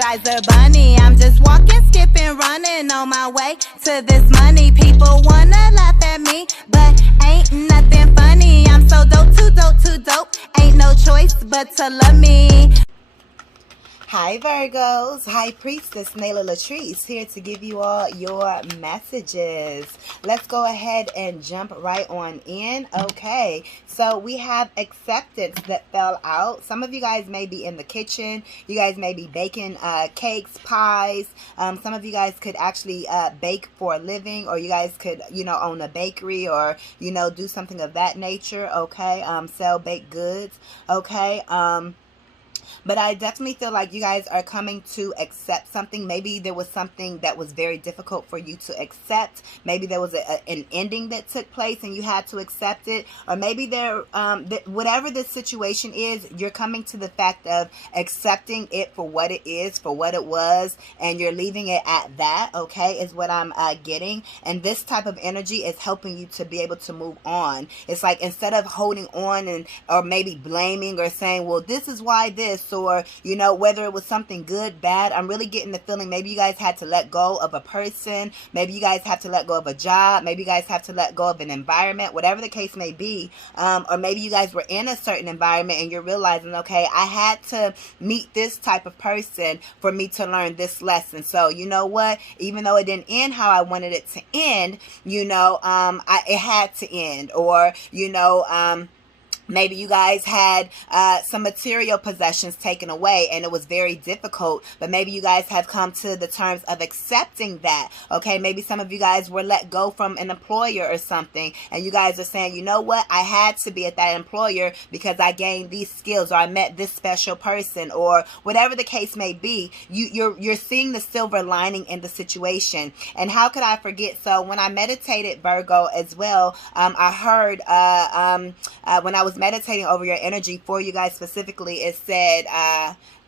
Energizer bunny. I'm just walking, skipping, running on my way to this money. People wanna laugh at me, but ain't nothing funny. I'm so dope, too dope, too dope. Ain't no choice but to love me. Hi Virgos, High Priestess LATRICE here to give you all your messages. Let's go ahead and jump right on in. Okay, so we have acceptance that fell out. Some of you guys may be in the kitchen. You guys may be baking cakes, pies. Some of you guys could actually bake for a living, or you guys could, own a bakery, or, do something of that nature. Okay, sell baked goods. Okay, but I definitely feel like you guys are coming to accept something. Maybe there was something that was very difficult for you to accept. Maybe there was an ending that took place and you had to accept it. Or maybe whatever the situation is, you're coming to the fact of accepting it for what it is, for what it was, and you're leaving it at that, okay, is what I'm getting. And this type of energy is helping you to be able to move on. It's like instead of holding on or maybe blaming or saying, well, this is why this, or whether it was something good, bad, I'm really getting the feeling maybe you guys had to let go of a person, maybe you guys have to let go of a job, maybe you guys have to let go of an environment, whatever the case may be. Or maybe you guys were in a certain environment and you're realizing, okay, I had to meet this type of person for me to learn this lesson. So you know what, even though it didn't end how I wanted it to end, it had to end. Or maybe you guys had some material possessions taken away and it was very difficult, but maybe you guys have come to the terms of accepting that. Okay, maybe some of you guys were let go from an employer or something, and you guys are saying, you know what, I had to be at that employer because I gained these skills, or I met this special person, or whatever the case may be. You're seeing the silver lining in the situation. And how could I forget? So when I meditated, Virgo, as well, I heard when I was meditating over your energy for you guys specifically, it said,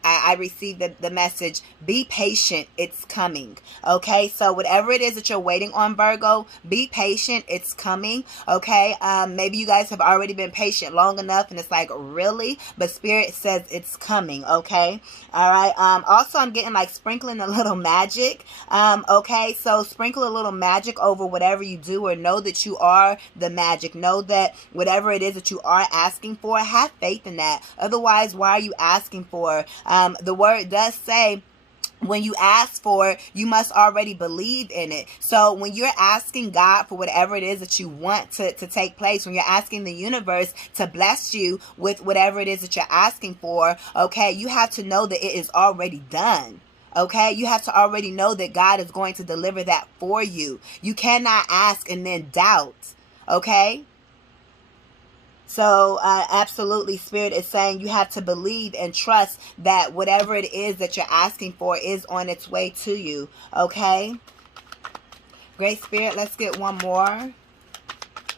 I received the message, be patient, it's coming. Okay, so whatever it is that you're waiting on, Virgo, be patient, it's coming. Okay, maybe you guys have already been patient long enough and it's like, really? But Spirit says it's coming. Okay, all right. Also, I'm getting like sprinkling a little magic. Okay, so sprinkle a little magic over whatever you do, or know that you are the magic. Know that whatever it is that you are asking for, have faith in that. Otherwise, why are you asking for? The word does say, when you ask for it, you must already believe in it. So when you're asking God for whatever it is that you want to take place, when you're asking the universe to bless you with whatever it is that you're asking for, okay, you have to know that it is already done. Okay, you have to already know that God is going to deliver that for you. You cannot ask and then doubt. Okay. So absolutely, Spirit is saying you have to believe and trust that whatever it is that you're asking for is on its way to you. Okay. Great Spirit, let's get one more.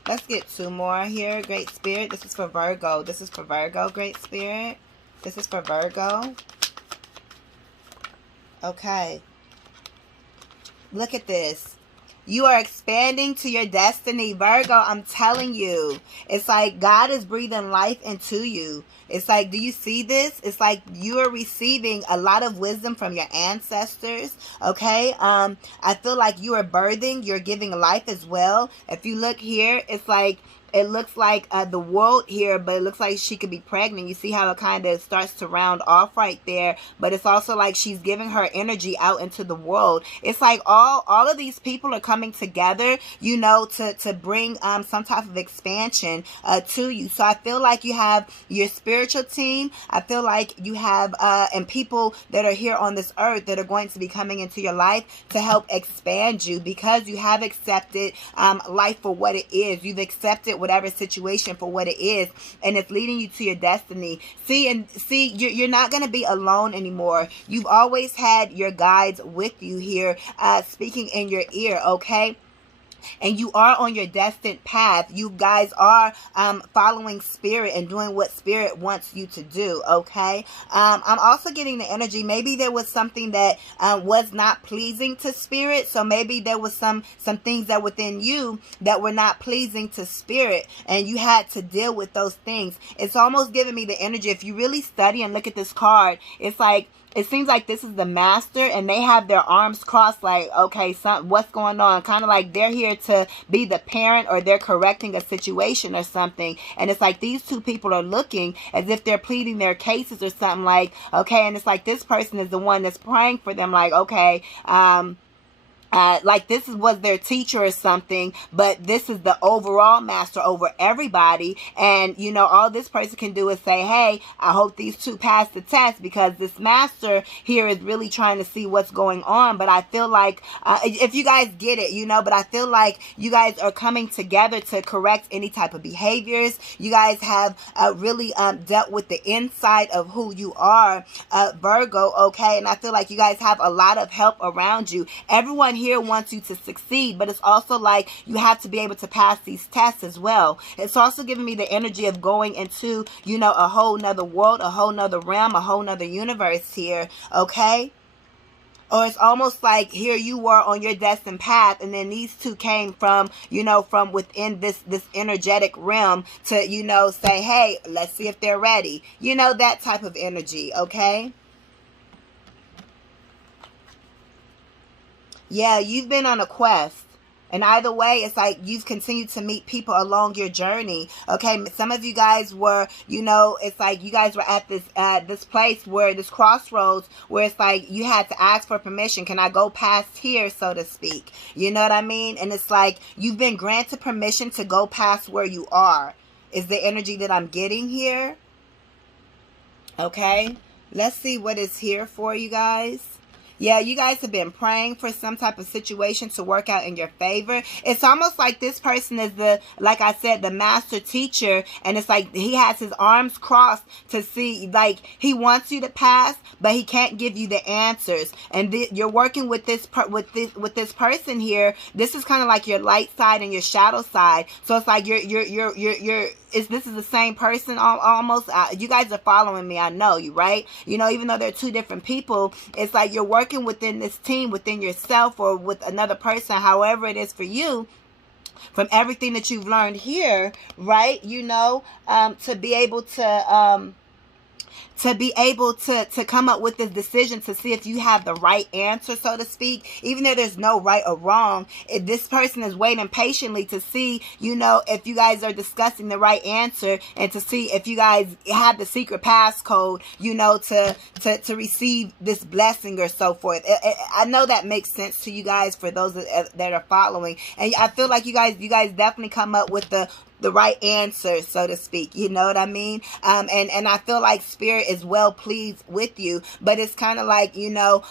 Let's get two more here. Great Spirit, this is for Virgo. This is for Virgo, Great Spirit. This is for Virgo. Okay. Look at this. You are expanding to your destiny, Virgo. I'm telling you. It's like God is breathing life into you. It's like, do you see this? It's like you are receiving a lot of wisdom from your ancestors. Okay. I feel like you are birthing. You're giving life as well. If you look here, it's like, it looks like the world here, but it looks like she could be pregnant. You see how it kind of starts to round off right there, but it's also like she's giving her energy out into the world. It's like all of these people are coming together, to bring some type of expansion to you. So I feel like you have your spiritual team. I feel like you have and people that are here on this earth that are going to be coming into your life to help expand you, because you have accepted life for what it is. You've accepted whatever situation for what it is, and it's leading you to your destiny. See, you're not going to be alone anymore. You've always had your guides with you here, speaking in your ear. Okay. And you are on your destined path. You guys are following Spirit and doing what Spirit wants you to do. Okay. I'm also getting the energy. Maybe there was something that was not pleasing to Spirit. So maybe there was some things that within you that were not pleasing to Spirit, and you had to deal with those things. It's almost giving me the energy. If you really study and look at this card, it's like it seems like this is the master, and they have their arms crossed like, okay, what's going on? Kind of like they're here to be the parent, or they're correcting a situation or something. And it's like these two people are looking as if they're pleading their cases or something, like, okay, and it's like this person is the one that's praying for them, like, okay, like this was their teacher or something, but this is the overall master over everybody. And, you know, all this person can do is say, hey, I hope these two pass the test, because this master here is really trying to see what's going on. But I feel like, if you guys get it, you know, but I feel like you guys are coming together to correct any type of behaviors. You guys have really dealt with the inside of who you are, Virgo, okay? And I feel like you guys have a lot of help around you. Everyone here wants you to succeed, but it's also like you have to be able to pass these tests as well. It's also giving me the energy of going into, you know, a whole nother world, a whole nother realm, a whole nother universe here, okay? Or it's almost like here you were on your destined path, and then these two came from, you know, from within this energetic realm to, you know, say, hey, let's see if they're ready. You know, that type of energy, okay? Yeah, you've been on a quest. And either way, it's like you've continued to meet people along your journey. Okay, some of you guys were, you know, it's like you guys were at this place where, this crossroads, where it's like you had to ask for permission. Can I go past here, so to speak? You know what I mean? And it's like you've been granted permission to go past where you are, is the energy that I'm getting here. Okay, let's see what is here for you guys. Yeah, you guys have been praying for some type of situation to work out in your favor. It's almost like this person is the, like I said, the master teacher. And it's like he has his arms crossed to see, like, he wants you to pass, but he can't give you the answers. And you're working with this person here. This is kind of like your light side and your shadow side. So it's like this is the same person almost. You guys are following me, I know you, right? You know, even though they're two different people, it's like you're working within this team, within yourself, or with another person, however it is for you, from everything that you've learned here, right? You know, to be able to come up with this decision to see if you have the right answer, so to speak. Even though there's no right or wrong, if this person is waiting patiently to see, you know, if you guys are discussing the right answer, and to see if you guys have the secret passcode, you know, to receive this blessing or so forth. I know that makes sense to you guys, for those that are following. And I feel like you guys definitely come up with the right answer, so to speak. You know what I mean? And I feel like Spirit is well pleased with you, but it's kind of like, you know,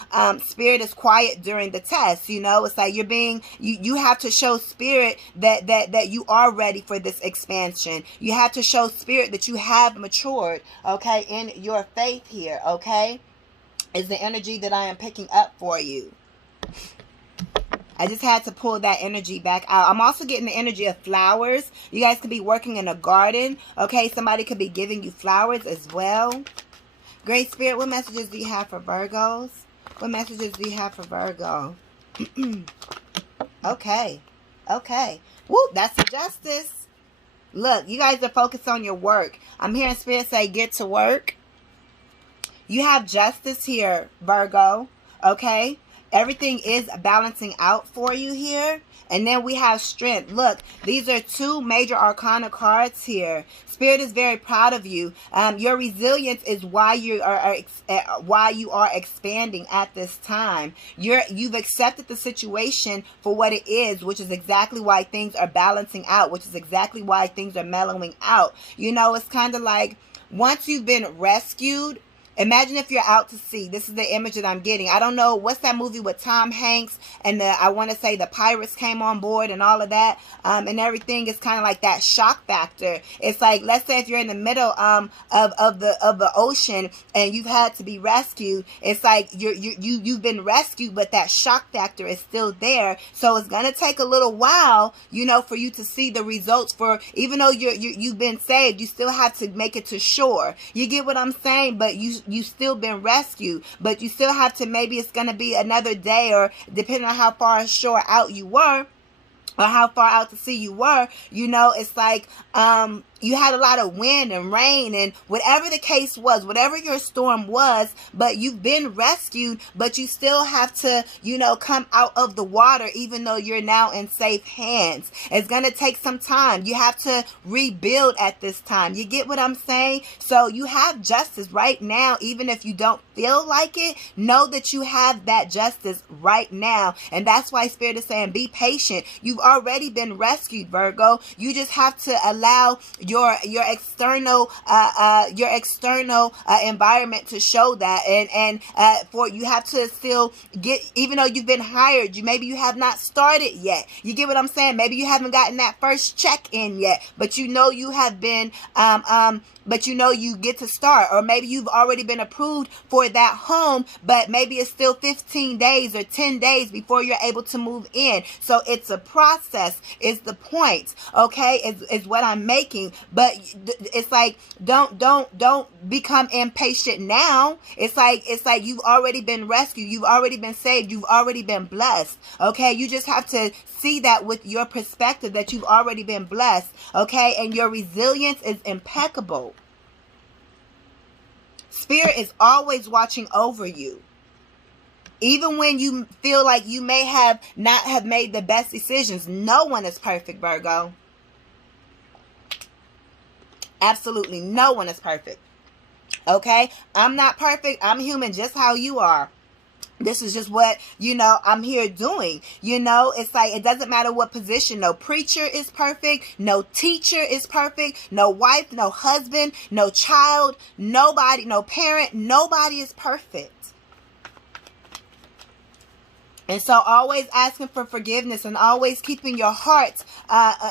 Spirit is quiet during the test. You know, it's like you have to show Spirit that you are ready for this expansion. You have to show Spirit that you have matured, okay, in your faith here, okay? Is the energy that I am picking up for you. I just had to pull that energy back out. I'm also getting the energy of flowers. You guys could be working in a garden. Okay, somebody could be giving you flowers as well. Great Spirit, what messages do you have for Virgos? What messages do you have for Virgo? Okay. Okay. Woo, that's the justice. Look, you guys are focused on your work. I'm hearing Spirit say, get to work. You have justice here, Virgo. Okay? Everything is balancing out for you here. And then we have strength. Look, these are two major arcana cards here. Spirit is very proud of you. Your resilience is why you are expanding at this time. You've accepted the situation for what it is, which is exactly why things are balancing out, which is exactly why things are mellowing out. You know, it's kind of like once you've been rescued, imagine if you're out to sea. This is the image that I'm getting. I don't know, what's that movie with Tom Hanks and I want to say the pirates came on board and all of that, and everything is kind of like that shock factor. It's like, let's say if you're in the middle of the ocean and you've had to be rescued. It's like you've been rescued, but that shock factor is still there. So it's gonna take a little while, you know, for you to see the results. For even though you've been saved, you still have to make it to shore. You get what I'm saying? But you still been rescued, but you still have to, maybe it's going to be another day, or depending on how far shore out you were, or how far out to sea you were, you know, it's like, you had a lot of wind and rain and whatever the case was, whatever your storm was, but you've been rescued, but you still have to, come out of the water, even though you're now in safe hands. It's going to take some time. You have to rebuild at this time. You get what I'm saying? So you have justice right now, even if you don't feel like it. Know that you have that justice right now. And that's why Spirit is saying, be patient. You've already been rescued, Virgo. You just have to allow your external environment to show that, and for you have to still get, even though you've been hired, maybe you have not started yet. You get what I'm saying? Maybe you haven't gotten that first check in yet, but you have been but you get to start. Or maybe you've already been approved for that home, but maybe it's still 15 days or 10 days before you're able to move in. So it's a process, is the point, okay, is what I'm making. But it's like, don't become impatient now. It's like you've already been rescued, you've already been saved, you've already been blessed, okay? You just have to see that with your perspective, that you've already been blessed, okay? And your resilience is impeccable. Spirit is always watching over you. Even when you feel like you may not have made the best decisions. No one is perfect, Virgo. Absolutely no one is perfect. Okay? I'm not perfect. I'm human just how you are. This is just what, I'm here doing. It's like, it doesn't matter what position. No preacher is perfect. No teacher is perfect. No wife, no husband, no child, nobody, no parent. Nobody is perfect. And so always asking for forgiveness and always keeping your heart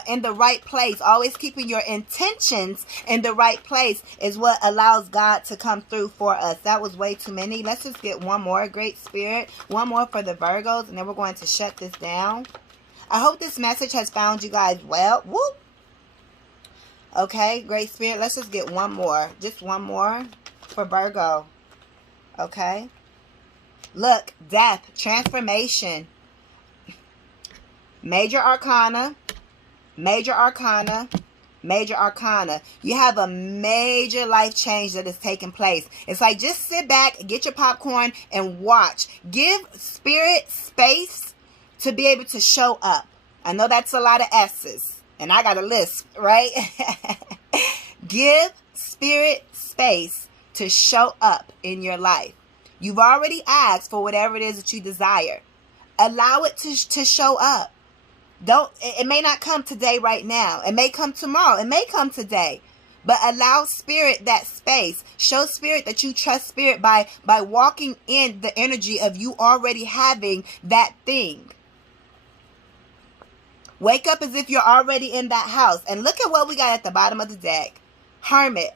in the right place, always keeping your intentions in the right place is what allows God to come through for us. That was way too many. Let's just get one more, Great Spirit. One more for the Virgos, and then we're going to shut this down. I hope this message has found you guys well. Whoop. Okay, Great Spirit. Let's just get one more. Just one more for Virgo. Okay. Look, death, transformation, major arcana, major arcana, major arcana. You have a major life change that is taking place. It's like, just sit back, get your popcorn, and watch. Give Spirit space to be able to show up. I know that's a lot of S's, and I got a list, right? Give Spirit space to show up in your life. You've already asked for whatever it is that you desire. Allow it to show up. It may not come today right now. It may come tomorrow. It may come today. But allow Spirit that space. Show Spirit that you trust Spirit by walking in the energy of you already having that thing. Wake up as if you're already in that house. And look at what we got at the bottom of the deck. Hermit,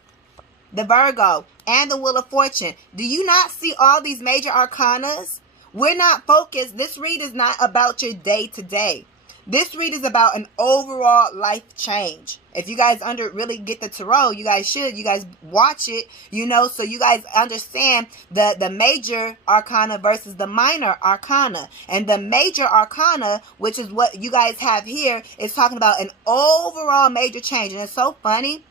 the Virgo, and the Wheel of Fortune. Do you not see all these major arcanas? We're not focused. This read is not about your day to day. This read is about an overall life change. If you guys really get the tarot, you guys should. You guys watch it, so you guys understand the major arcana versus the minor arcana. And the major arcana, which is what you guys have here, is talking about an overall major change. And it's so funny.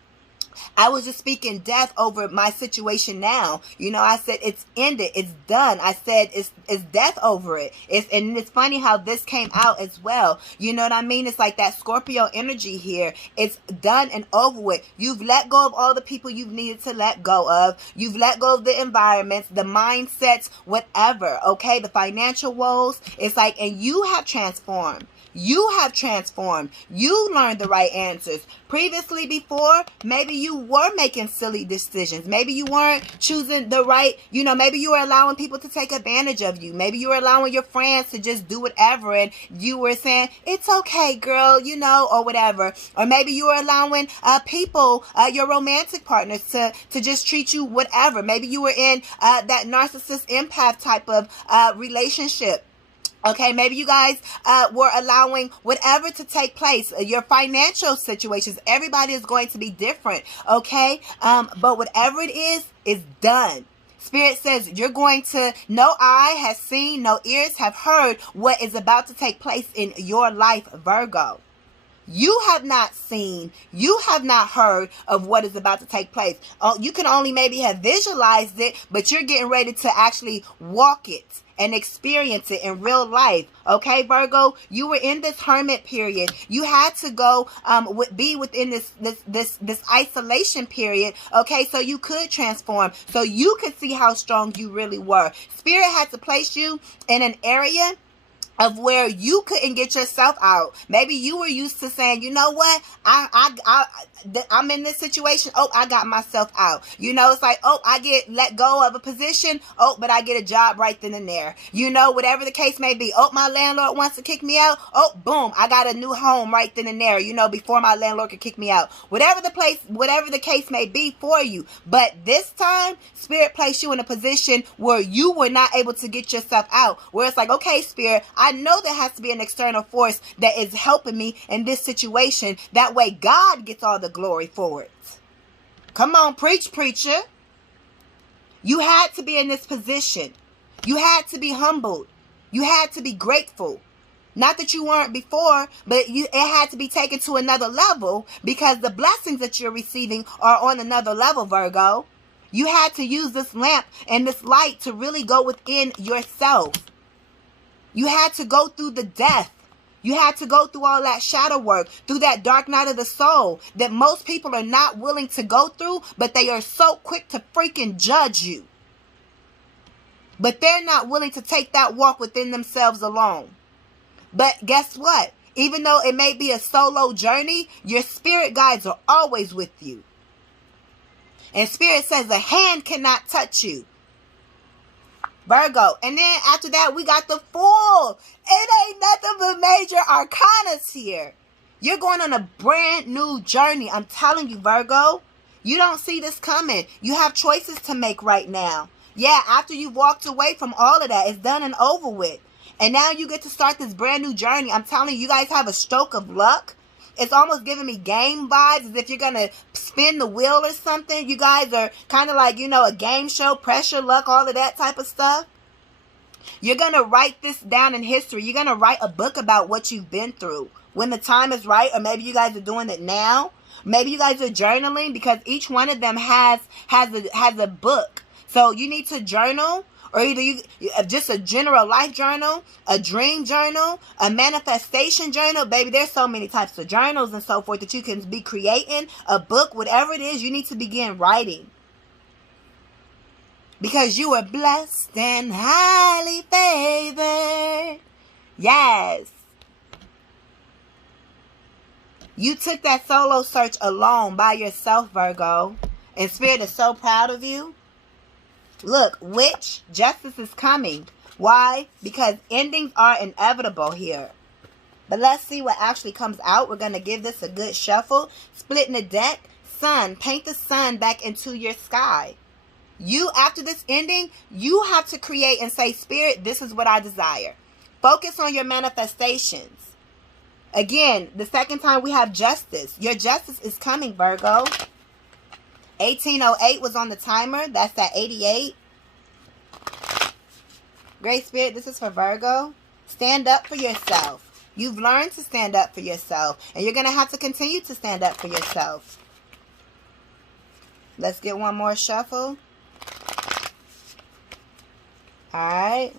I was just speaking death over my situation now. I said it's ended. It's done. I said it's death over it. And it's funny how this came out as well. You know what I mean? It's like that Scorpio energy here. It's done and over with. You've let go of all the people you've needed to let go of. You've let go of the environments, the mindsets, whatever. Okay? The financial woes. It's like, and you have transformed. You have transformed. You learned the right answers. Previously, before, maybe you were making silly decisions. Maybe you weren't choosing the right, maybe you were allowing people to take advantage of you. Maybe you were allowing your friends to just do whatever, and you were saying, it's okay, girl, or whatever. Or maybe you were allowing people, your romantic partners, to just treat you whatever. Maybe you were in that narcissist empath type of relationship. Okay, maybe you guys were allowing whatever to take place. Your financial situations, everybody is going to be different, okay? But whatever it is done. Spirit says you're going to, no eye has seen, no ears have heard what is about to take place in your life, Virgo. You have not seen, you have not heard of what is about to take place. You can only maybe have visualized it, but you're getting ready to actually walk it and experience it in real life. Okay, Virgo, you were in this hermit period. You had to go be within this isolation period. Okay, so you could transform, so you could see how strong you really were. Spirit had to place you in an area of where you couldn't get yourself out. Maybe you were used to saying, you know what, I'm in this situation. Oh, I got myself out. You know, it's like, oh, I get let go of a position. Oh, but I get a job right then and there. You know, whatever the case may be. Oh, my landlord wants to kick me out. Oh, boom, I got a new home right then and there. You know, before my landlord could kick me out. Whatever the case may be for you. But this time, Spirit placed you in a position where you were not able to get yourself out. Where it's like, okay, Spirit, I know there has to be an external force that is helping me in this situation. That way God gets all the glory for it. Come on, preach, preacher. You had to be in this position. You had to be humbled. You had to be grateful. Not that you weren't before, but it had to be taken to another level, because the blessings that you're receiving are on another level, Virgo. You had to use this lamp and this light to really go within yourself. You had to go through the death. You had to go through all that shadow work, through that dark night of the soul that most people are not willing to go through, but they are so quick to freaking judge you. But they're not willing to take that walk within themselves alone. But guess what? Even though it may be a solo journey, your spirit guides are always with you. And Spirit says a hand cannot touch you, Virgo. And then after that, we got the Fool. It ain't nothing but major arcanas here. You're going on a brand new journey. I'm telling you, Virgo. You don't see this coming. You have choices to make right now. Yeah, after you've walked away from all of that, it's done and over with. And now you get to start this brand new journey. I'm telling you, you guys have a stroke of luck. It's almost giving me game vibes, as if you're going to spin the wheel or something. You guys are kind of like, you know, a game show, pressure, luck, all of that type of stuff. You're going to write this down in history. You're going to write a book about what you've been through when the time is right. Or maybe you guys are doing it now. Maybe you guys are journaling, because each one of them has a book. So you need to journal. Or either you just a general life journal, a dream journal, a manifestation journal. Baby, there's so many types of journals and so forth that you can be creating. A book, whatever it is, you need to begin writing. Because you are blessed and highly favored. Yes. You took that solo search alone by yourself, Virgo. And Spirit is so proud of you. Look, witch, justice is coming. Why? Because endings are inevitable here. But let's see what actually comes out. We're going to give this a good shuffle. Splitting the deck. Sun. Paint the sun back into your sky. You, after this ending, you have to create and say, Spirit, this is what I desire. Focus on your manifestations. Again, the second time we have justice. Your justice is coming, Virgo. 1808 was on the timer. That's at 88. Great Spirit, this is for Virgo. Stand up for yourself. You've learned to stand up for yourself. And you're going to have to continue to stand up for yourself. Let's get one more shuffle. Alright.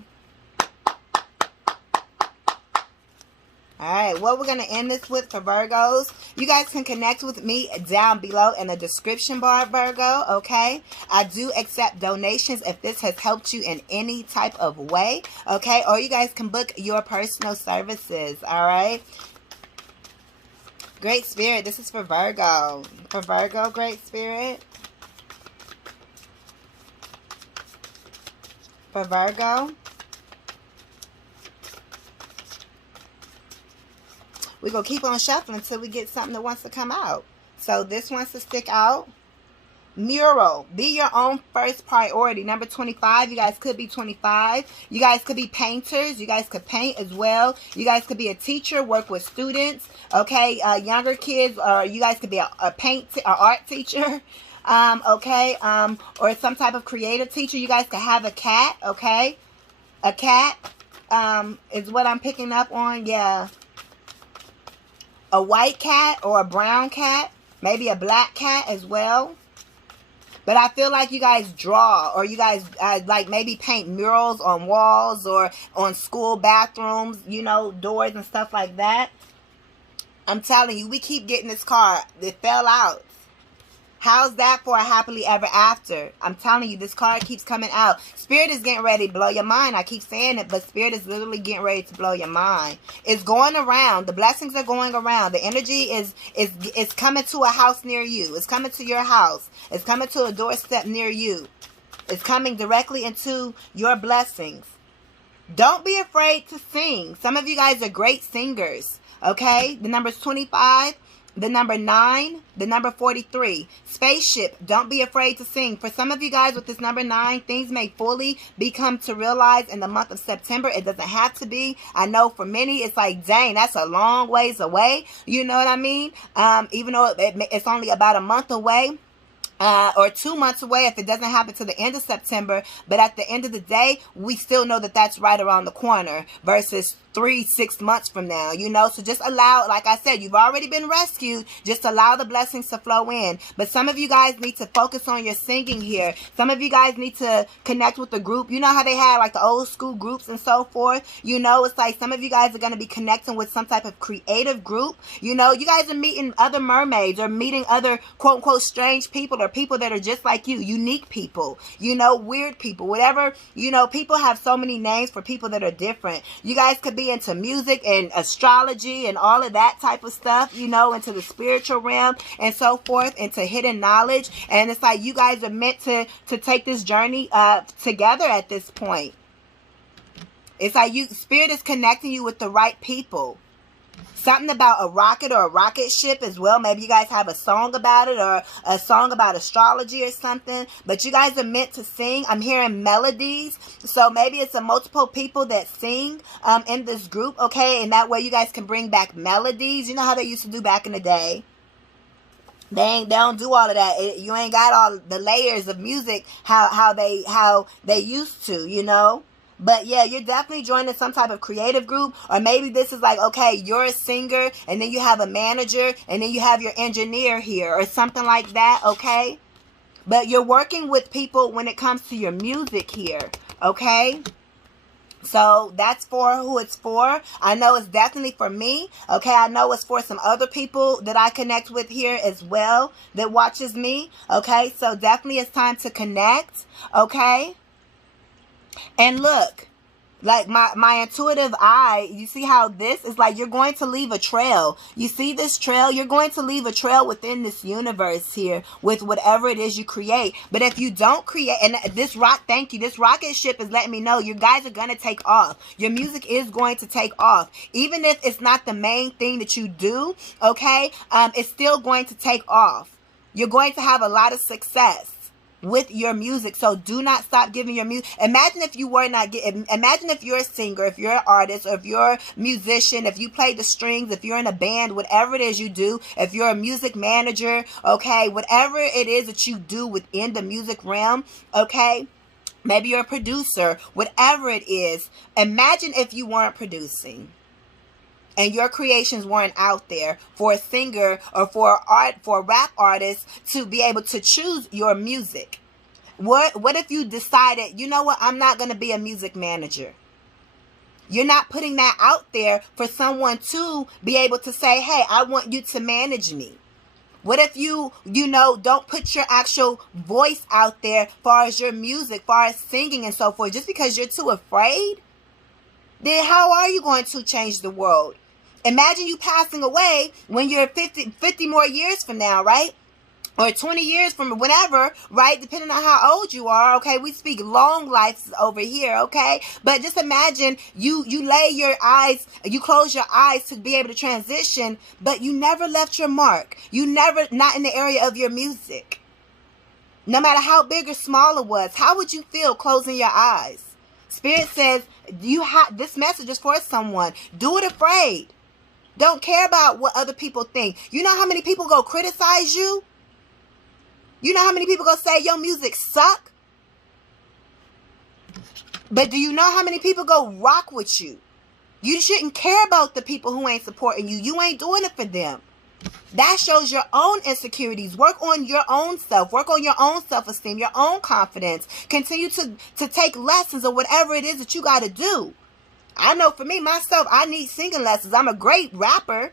Alright, what we're going to end this with for Virgos. You guys can connect with me down below in the description bar, Virgo, okay? I do accept donations if this has helped you in any type of way, okay? Or you guys can book your personal services, alright? Great Spirit, this is for Virgo. For Virgo, Great Spirit. For Virgo. We're going to keep on shuffling until we get something that wants to come out. So this wants to stick out. Mural. Be your own first priority. Number 25. You guys could be 25. You guys could be painters. You guys could paint as well. You guys could be a teacher. Work with students. Okay. Younger kids. Or you guys could be a art teacher. Okay. Or some type of creative teacher. You guys could have a cat. Okay. A cat. Is what I'm picking up on. Yeah. a white cat or a brown cat, maybe a black cat as well. But I feel like you guys draw, or you guys like maybe paint murals on walls or on school bathrooms, you know, doors and stuff like that. I'm telling you, we keep getting this card. It fell out. How's that for a happily ever after? I'm telling you, this card keeps coming out. Spirit is getting ready to blow your mind. I keep saying it, but Spirit is literally getting ready to blow your mind. It's going around. The blessings are going around. The energy is coming to a house near you. It's coming to your house. It's coming to a doorstep near you. It's coming directly into your blessings. Don't be afraid to sing. Some of you guys are great singers. Okay? The number is 25. The number 9, the number 43. Spaceship, don't be afraid to sing. For some of you guys with this number 9, things may fully become to realize in the month of September. It doesn't have to be. I know for many, it's like, dang, that's a long ways away. You know what I mean? Even though it's only about a month away. Or 2 months away if it doesn't happen to the end of September. But at the end of the day, we still know that that's right around the corner versus 3-6 months from now, you know. So just allow, like I said, you've already been rescued. Just allow the blessings to flow in. But some of you guys need to focus on your singing here. Some of you guys need to connect with the group. You know how they had like the old school groups and so forth. You know, it's like some of you guys are going to be connecting with some type of creative group. You know, you guys are meeting other mermaids or meeting other quote unquote strange people or people that are just like you, unique people, you know, weird people, whatever. You know, people have so many names for people that are different. You guys could be into music and astrology and all of that type of stuff, you know, into the spiritual realm and so forth, into hidden knowledge. And it's like you guys are meant to take this journey together at this point. It's like Spirit is connecting you with the right people. Something about a rocket or a rocket ship as well. Maybe you guys have a song about it or a song about astrology or something. But you guys are meant to sing. I'm hearing melodies. So maybe it's a multiple people that sing in this group, okay? And that way you guys can bring back melodies. You know how they used to do back in the day? They don't do all of that. You ain't got all the layers of music how they used to, you know? But yeah, you're definitely joining some type of creative group. Or maybe this is like, okay, you're a singer and then you have a manager and then you have your engineer here or something like that, okay? But you're working with people when it comes to your music here, okay? So that's for who it's for. I know it's definitely for me, okay? I know it's for some other people that I connect with here as well that watches me, okay? So definitely it's time to connect, okay? And look, like my intuitive eye, you see how this is like you're going to leave a trail. You see this trail? You're going to leave a trail within this universe here with whatever it is you create. But if you don't create, and this rocket ship is letting me know you guys are going to take off. Your music is going to take off. Even if it's not the main thing that you do, okay, it's still going to take off. You're going to have a lot of success with your music. So do not stop giving your music. Imagine if you were not imagine if you're a singer, if you're an artist, or if you're a musician, if you play the strings, if you're in a band, whatever it is you do, if you're a music manager, okay, whatever it is that you do within the music realm, okay, maybe you're a producer, whatever it is, imagine if you weren't producing and your creations weren't out there for a singer or for a rap artist to be able to choose your music. What if you decided, you know what, I'm not going to be a music manager? You're not putting that out there for someone to be able to say, hey, I want you to manage me. What if you don't put your actual voice out there far as your music, far as singing and so forth, just because you're too afraid? Then how are you going to change the world? Imagine you passing away when you're 50 more years from now, right? Or 20 years from whatever, right? Depending on how old you are, okay? We speak long lives over here, okay? But just imagine you lay your eyes, you close your eyes to be able to transition, but you never left your mark. You never, not in the area of your music. No matter how big or small it was, how would you feel closing your eyes? Spirit says, this message is for someone. Do it afraid. Don't care about what other people think. You know how many people go criticize you? You know how many people go say your music suck? But do you know how many people go rock with you? You shouldn't care about the people who ain't supporting you. You ain't doing it for them. That shows your own insecurities. Work on your own self. Work on your own self-esteem, your own confidence. Continue to take lessons or whatever it is that you got to do. I know for me, myself, I need singing lessons. I'm a great rapper.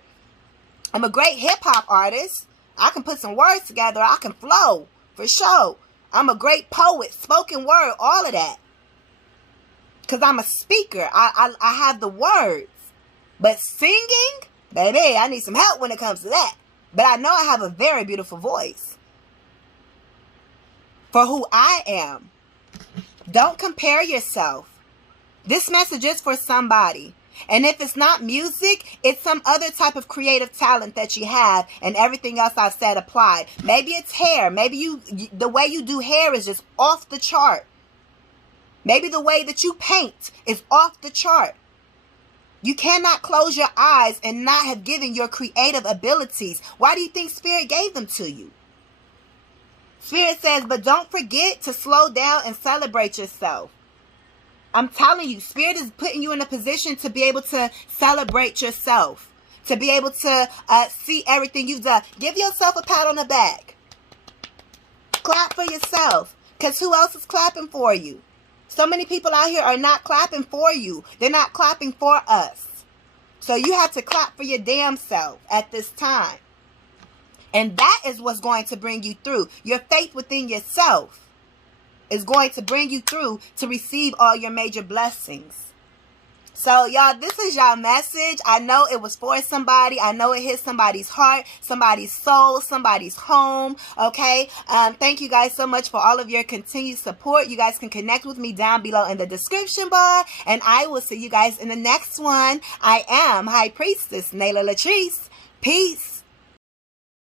I'm a great hip-hop artist. I can put some words together. I can flow, for sure. I'm a great poet, spoken word, all of that. Because I'm a speaker. I have the words. But singing, baby, I need some help when it comes to that. But I know I have a very beautiful voice for who I am. Don't compare yourself. This message is for somebody. And if it's not music, it's some other type of creative talent that you have, and everything else I've said applied. Maybe it's hair. Maybe the way you do hair is just off the chart. Maybe the way that you paint is off the chart. You cannot close your eyes and not have given your creative abilities. Why do you think Spirit gave them to you? Spirit says, but don't forget to slow down and celebrate yourself. I'm telling you, Spirit is putting you in a position to be able to celebrate yourself. To be able to see everything you've done. Give yourself a pat on the back. Clap for yourself. Because who else is clapping for you? So many people out here are not clapping for you. They're not clapping for us. So you have to clap for your damn self at this time. And that is what's going to bring you through. Your faith within yourself is going to bring you through to receive all your major blessings. So, y'all, this is y'all message. I know it was for somebody. I know it hit somebody's heart, somebody's soul, somebody's home, okay? Thank you guys so much for all of your continued support. You guys can connect with me down below in the description bar, and I will see you guys in the next one. I am High Priestess Latrice. Peace.